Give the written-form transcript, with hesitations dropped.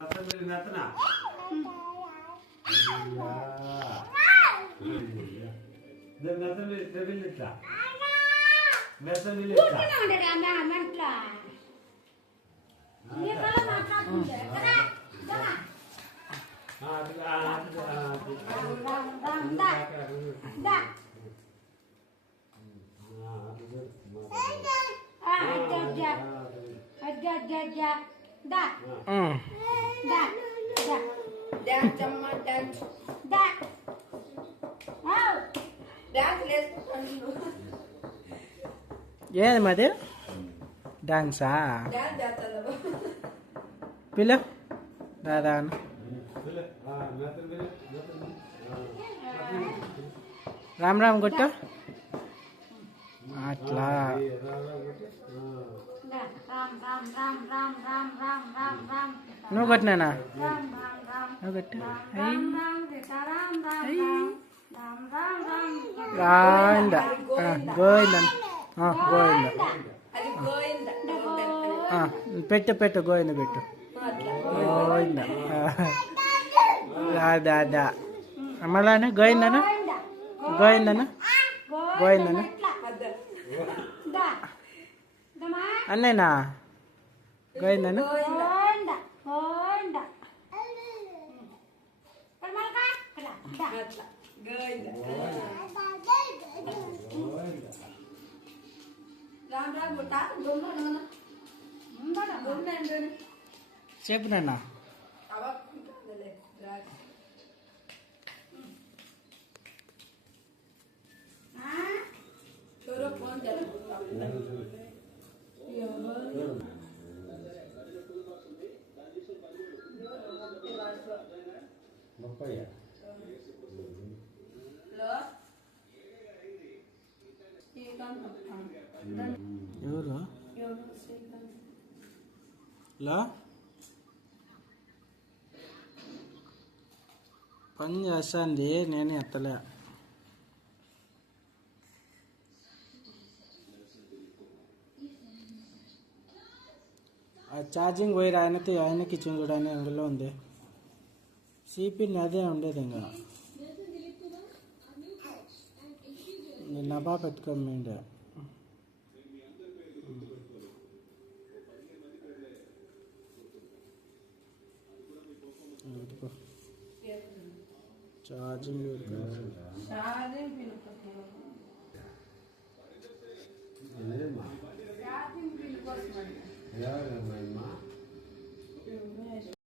Metrna. ఏది మాది డాన్సా పిల్ల దాదా రామ్ రామ్ కొట్టు అట్లా నువ్వు కొట్టినానా నువ్వు కొట్టు గోవింద గోవింద గోవింద పెట్టు పెట్టు గోవింద పెట్టు గోవింద దాదా మళ్ళా గోవిందనా గోవిందనా గోవిందనా అన్నేనా గోవిందనా చెప్పు నాన్న ఎవరు పని చేస్తుంది నేను ఎత్తలే ఆ ఛార్జింగ్ వైర్ ఆయనకి ఇచ్చింది కూడా అందులో ఉంది సిపిన్ అదే ఉండేది ఇంకా నబా పెట్టుకోమండే ఛార్జింగ్